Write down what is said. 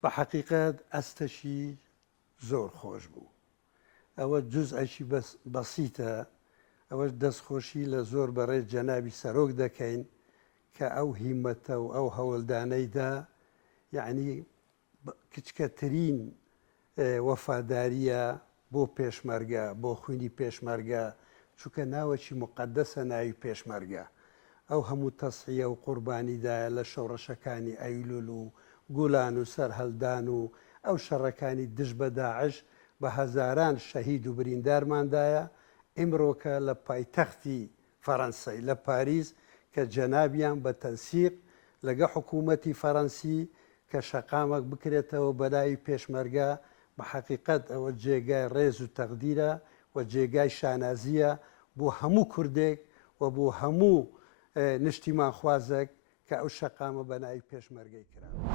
بە حەقیقەت ئەستەشی زۆر خۆش بوو. ئەوە جوزئێکی بەسیتە، ئەوەش دەستخۆشی لە زۆر بەڕێز جەنابی سەرۆک دەکەین کە ئەو هیمەتە و ئەو هەوڵدانەیدا یعنی کچکەترین وەفاداریە بۆ پێشمەرگە، بۆ خوێنی پێشمەرگە، چونکە ناوەکی مقەدەسە ناوی پێشمەرگە. ئەو هەموو تەسحیە و قوربانیدایە لە شەڕەشەکانی ئەیلول و گولان و سەرهەڵدان و ئەو شەڕەکانی دژ بە داعش بە هەزاران شەهید و بریندارماندایە. ئیمڕۆکە لە پایتەختی فەڕەنسای لە پاریس کە جەنابیان بە تەنسیق لەگە حکوومەتی فەڕەنسی کە شەقامێک بکرێتەوە بەلای پێشمەرگە، بە حەقیقەت ئەوە جێگای ڕێز و تەقدیرە و جێگای شانازیە بۆ هەموو کوردێک و بۆ هەموو نیشتیمان خوازێک کە ئەو شەقامە بە ناوی پێشمەرگەی کرا.